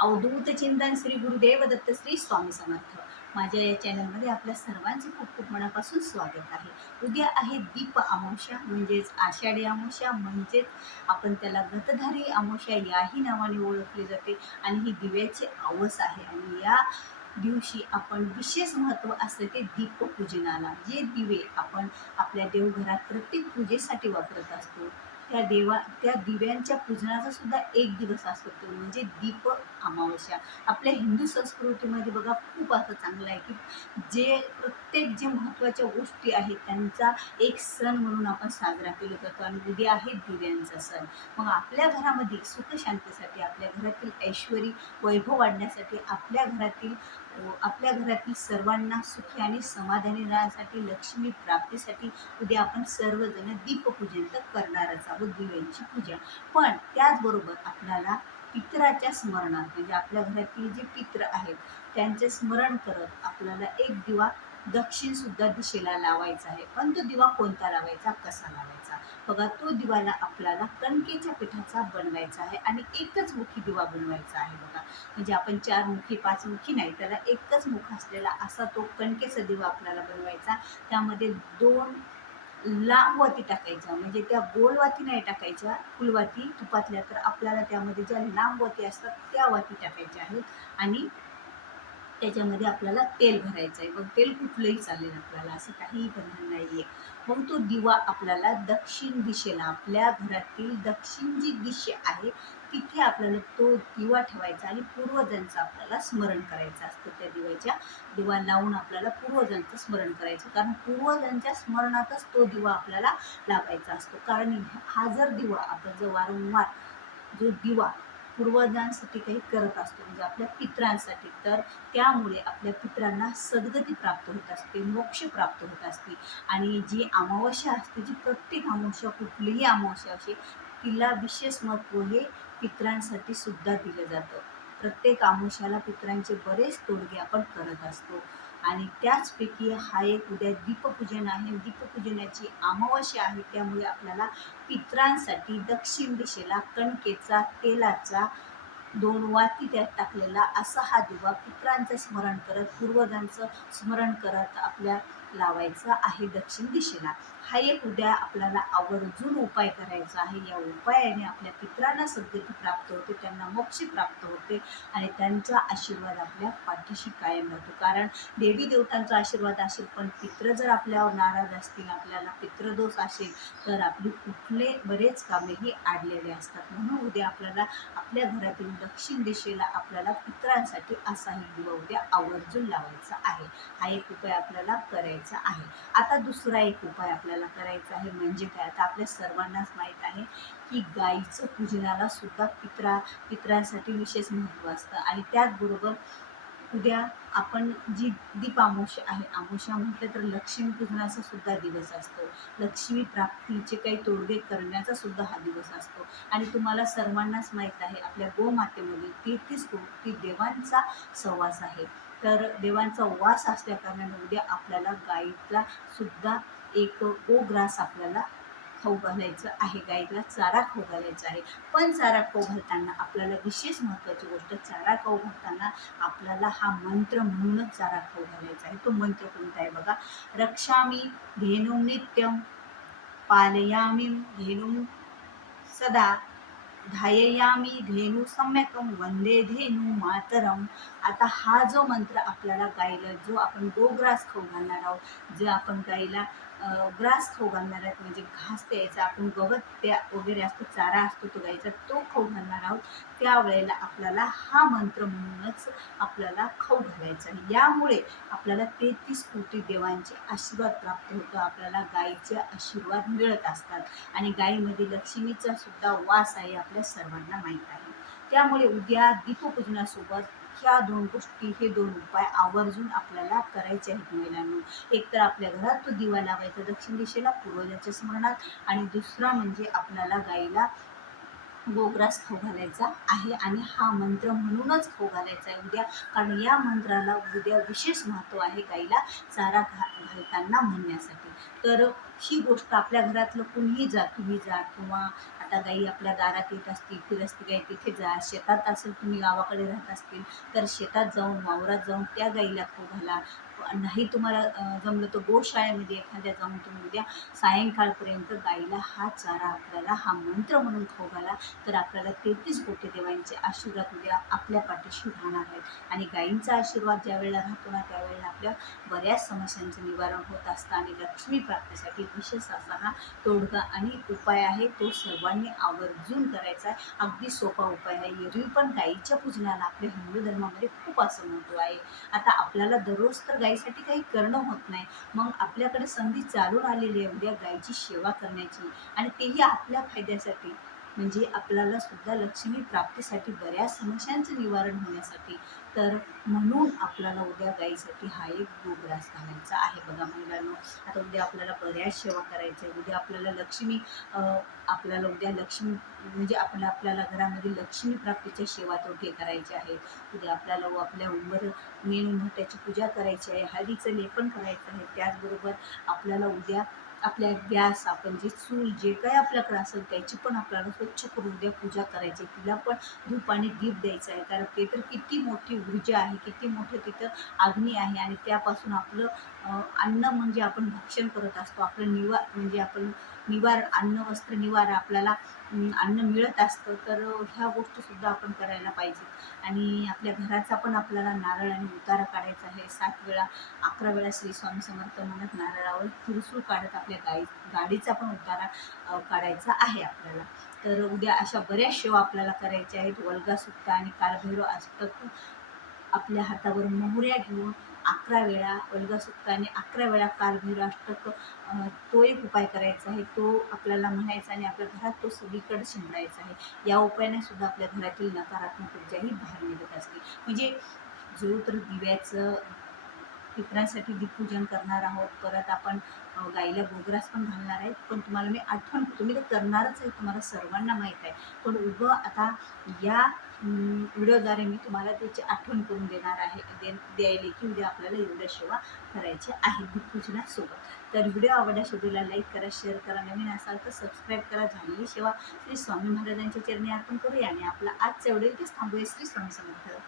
अवधूत चिंतन श्री गुरुदेव दत्त श्री स्वामी समर्थ. माझ्या या चॅनलमध्ये आपल्या सर्वांचे खूप खूप मनापासून स्वागत आहे. उद्या आहे दीप अमावस्या म्हणजेच आषाढी अमावस्या, म्हणजेच आपण त्याला व्रतधारी अमावस्या याही नावाने ओळखली जाते आणि ही दिव्याची आवस आहे. आणि या दिवशी आपण विशेष महत्त्व असते ते दीपपूजनाला. जे दिवे आपण आपल्या देवघरात प्रत्येक पूजेसाठी वापरत असतो त्या दिव्यांच्या पूजनाचा सुद्धा एक दिवस असतो, तो म्हणजे दीप अमावस्या. आपल्या हिंदू संस्कृतीमध्ये बघा खूप असं चांगलं आहे की प्रत्येक महत्त्वाच्या गोष्टी आहेत त्यांचा एक सण म्हणून आपण साजरा केला जातो. आणि उद्या आहे दिव्यांचा सण. मग आपल्या घरामध्ये सुख शांतीसाठी, आपल्या घरातील ऐश्वरी वैभव वाढण्यासाठी, आपल्या घरातील सर्वांना सुखी आणि समाधानी राहण्यासाठी, लक्ष्मी प्राप्तीसाठी उद्या आपण सर्वजण दीपपूजन तर करणारच आहोत, दिव्यांची पूजा. पण त्याचबरोबर आपल्याला पितराच्या स्मरणात, म्हणजे आपल्या घरातील जे पित्र आहेत त्यांचे स्मरण करत आपल्याला एक दिवा दक्षिण सुद्धा दिशेला लावायचा आहे. पण तो दिवा कोणता लावायचा, कसा लावायचा? बघा, तो दिवाला आपल्याला कणकेच्या पिठाचा बनवायचा आहे आणि एकच मुखी दिवा बनवायचा आहे. बघा, म्हणजे आपण 4 मुखी 5 मुखी नाही, त्याला एकच मुख असलेला असा तो कणकेचा दिवा आपल्याला बनवायचा. त्यामध्ये 2 लांब वाती टाकायच्या, म्हणजे त्या गोल वाती नाही टाकायच्या, फुलवाती तुपातल्या. तर आपल्याला त्यामध्ये ज्या लांब वाती असतात त्या वाती टाकायच्या आहेत. आणि त्याच्यामध्ये आपल्याला तेल भरायचं आहे. मग तेल कुठलंही चालेल आपल्याला, असं काहीही बंधन नाही आहे. मग तो दिवा आपल्याला दक्षिण दिशेला, आपल्या घरातील दक्षिण जी दिशा आहे तिथे आपल्याला तो दिवा ठेवायचा आणि पूर्वजांचं आपल्याला स्मरण करायचं असतं. त्या दिवा लावून आपल्याला पूर्वजांचं स्मरण करायचं, कारण पूर्वजांच्या स्मरणातच तो दिवा आपल्याला लावायचा असतो. कारण हा जर दिवा आपण जर वारंवार जो दिवा पूर्वजांसाठी काही करत असतो, म्हणजे आपल्या पितरांसाठी, तर त्यामुळे आपल्या पितरांना सद्गती प्राप्त होत असते, मोक्ष प्राप्त होत असते. आणि जी अमावस्या असते, जी प्रत्येक अमावस्या, कुठलीही अमावस्या असे, तिला विशेष महत्त्व हे पितरांसाठी सुद्धा दिलं जातं. प्रत्येक अमावस्याला पितरांचे बरेच तोडगे आपण करत असतो. आणि त्याचपैकी हा एक उद्या दीपपूजन आहे. दीपपूजनाची अमावस्या आहे, त्यामुळे आपल्याला पितरांसाठी दक्षिण दिशेला कणकेचा, तेलाचा 2 वाती त्यात टाकलेला असा हा दिवा पितरांचं स्मरण करत, पूर्वजांचं स्मरण करत आपल्या लावायचा आहे दक्षिण दिशेला. हा एक उद्या आपल्याला आवर्जून उपाय करायचा आहे. या उपायाने आपल्या पितरांना सद्गती प्राप्त होते, त्यांना मोक्ष प्राप्त होते आणि त्यांचा आशीर्वाद आपल्या पाठीशी कायम राहतो. कारण देवी देवतांचा आशीर्वाद असेल, पण पित्र जर आपल्यावर नाराज असतील, आपल्याला पितृदोष असेल, तर आपली कुठले बरेच कामेही आडलेले असतात. म्हणून उद्या आपल्याला आपल्या घरातील दक्षिण दिशेला आपल्याला पितरांसाठी असाही दिवा उद्या आवर्जून लावायचा आहे. हा एक उपाय आपल्याला करायचा आहे. आता दुसरा एक उपाय आपल्याला करायचा आहे, म्हणजे काय, आता आपल्या सर्वांनाच माहीत आहे की गाईचं पूजनाला सुद्धा पितरांसाठी विशेष महत्त्व असतं. आणि त्याचबरोबर उद्या आपण जी दीप अमावस्या आहे, अमावस्या म्हटलं तर लक्ष्मी पूजनाचा सुद्धा दिवस असतो, लक्ष्मी प्राप्तीचे काही तोडगे करण्याचा सुद्धा हा दिवस असतो. आणि तुम्हाला सर्वांनाच माहीत आहे, आपल्या गोमातेमध्ये 33 कोटी देवांचा सहवास आहे. तर देवांचा वास असल्या कारणाने उद्या आपल्याला गाईला सुद्धा एक गोग्रास आपल्याला खाऊ घालायचं आहे, गाईला चारा खाऊ घालायचा आहे. पण चारा खाऊ घालताना आपल्याला विशेष महत्त्वाची गोष्ट, चारा खाऊ घालताना आपल्याला हा मंत्र म्हणूनच चारा खाऊ घालायचा आहे. तो मंत्र कोणता आहे बघा, रक्षामी धेनुं नित्यं, पालयामि धेनुं सदा, धाययामी धेनू सम्यकम, वंदे धेनू मातरम. आता हा जो मंत्र आपल्याला गाईला, जो आपण गोग्रास खाऊ घालणार आहोत, जे आपण गाईला ग्रास खाऊ घालणार आहोत, म्हणजे घास द्यायचा, आपण गवत त्या वगैरे असतो, चारा असतो तो गाईचा, तो खाऊ घालणार आहोत, त्यावेळेला आपल्याला हा मंत्र म्हणूनच आपल्याला खाऊ घालायचा आहे. यामुळे आपल्याला 33 कोटी देवांचे आशीर्वाद प्राप्त होतो, आपल्याला गाईचे आशीर्वाद मिळत असतात. आणि गाईमध्ये लक्ष्मीचा सुद्धा वास आहे, आपल्या सर्वांना माहीत आहे. त्यामुळे उद्या दीपपूजनासोबत ह्या 2 गोष्टी, हे 2 उपाय आवर्जून आपल्याला करायचे आहेत महिलांनो. एक तर आपल्या घरात तो दिवा लावायचा दक्षिण दिशेला पूर्वजाच्या स्मरणात, आणि दुसरा म्हणजे आपल्याला गाईला गोग्रास खाऊ घालायचा आहे आणि हा मंत्र म्हणूनच खाऊ घालायचा आहे उद्या, कारण या मंत्राला उद्या विशेष महत्त्व आहे गाईला चारा घालताना म्हणण्यासाठी. तर ही गोष्ट आपल्या घरातलं कुणीही जा, तुम्ही जा किंवा आता गाई आपल्या दारात येत असतील, फिरस्ती गाई तिथे जा, शेतात असेल तुम्ही गावाकडे राहत असतील तर शेतात जाऊन वावरात जाऊन त्या गाईला खाऊ घाला. नाही तुम्हाला जमलं तर गोशाळेमध्ये एखाद्या जाऊन तुम्ही उद्या सायंकाळपर्यंत गाईला हा चारा आपल्याला हा मंत्र म्हणून खाऊ घाला. तर आपल्याला 33 कोटी देवांचे आशीर्वाद उद्या आपल्या पाठीशी राहणार आहेत आणि गायींचा आशीर्वाद ज्या वेळेला राहतो ना त्यावेळेला आपल्या बऱ्याच समस्यांचं निवारण होत असतं आणि लक्ष्मी प्राप्तीसाठी विशेष असा हा तोडगा आणि उपाय आहे. तो सर्वांनी आवर्जून करायचा आहे. अगदी सोपा उपाय आहे. एरवी पण गायीच्या पूजनाला आपल्या हिंदू धर्मामध्ये खूप असं महत्त्व आहे. आता आपल्याला दररोज तर गायीसाठी काही करणं होत नाही, मग आपल्याकडे संधी चालून आलेली आहे उद्या गायीची सेवा करण्याची आणि तेही आपल्या फायद्यासाठी, म्हणजे आपल्याला सुद्धा लक्ष्मी प्राप्तीसाठी बऱ्याच समस्यांचं निवारण होण्यासाठी. तर म्हणून आपल्याला उद्या गाईसाठी हा एक गोग्रास घालायचा आहे. बघा महिलांनो, आता उद्या आपल्याला बऱ्याच सेवा करायच्या आहे. उद्या आपल्याला लक्ष्मी आपल्याला उद्या लक्ष्मी म्हणजे आपल्याला घरामध्ये लक्ष्मी प्राप्तीच्या सेवा तोटे करायचे आहेत. उद्या आपल्याला आपल्या उंबर मेन त्याची पूजा करायची आहे, हळदीचं लेपन करायचं आहे. त्याचबरोबर आपल्याला उद्या आपल्या गॅस, आपण जे चूल जे काही आपल्याकडे असेल त्याची पण आपल्याला स्वच्छ करून उद्या पूजा करायची आहे. तिला पण धूप आणि दीप द्यायचं आहे, कारण ते तर किती मोठी ऊर्जा आहे, किती मोठं तिथं अग्नी आहे आणि त्यापासून आपलं अन्न म्हणजे आपण भक्षण करत असतो. आपलं म्हणजे आपण अन्न वस्त्र निवारा आपल्याला अन्न मिळत असतं. तर ह्या गोष्टीसुद्धा आपण करायला पाहिजे आणि आपल्या घराचा पण आपल्याला नारळ आणि उतारा काढायचा आहे. 7 वेळा 11 वेळा श्री स्वामी समर्थ म्हणत नारळावर तुळसूळ काढत आपल्या गाडीचा पण उतारा काढायचा आहे आपल्याला. तर उद्या अशा बऱ्याच सेवा आपल्याला करायच्या आहेत. वल्गा सुक्त आणि कालभैरव अष्टक आपल्या हातावर मोहऱ्या घेऊन 11 वेळा वल्गा सुक्त आणि 11 वेळा कालभैरव अष्टक तो एक उपाय करायचा आहे. तो आपल्याला म्हणायचा आणि आपल्या घरात तो सगळीकडे शिंपडायचा आहे. या उपायाने सुद्धा आपल्या घरातील नकारात्मक ऊर्जाही बाहेर निघत असते. म्हणजे जो तर दिव्याचं पितरांसाठी दीपपूजन करणार आहोत, परत आपण गाईला गोग्रास पण घालणार आहे. पण तुम्हाला मी आठवण, तुम्ही तर करणारच आहे, तुम्हाला सर्वांना माहीत आहे. पण उभं आता या व्हिडिओद्वारे मी तुम्हाला त्याची आठवण करून देणार आहे, द्यायला की उद्या आपल्याला एवढ्या सेवा करायच्या आहेत दीपपूजनासोबत. तर व्हिडिओ आवडल्यास व्हिडिओला लाईक करा, शेअर करा, नवीन असाल तर सबस्क्राईब करा. झालेली सेवा श्री स्वामी महाराजांच्या चरणी अर्पण करूया आणि आपला आजचा व्हिडिओ इथेच थांबूया. श्री स्वामी समर्थ.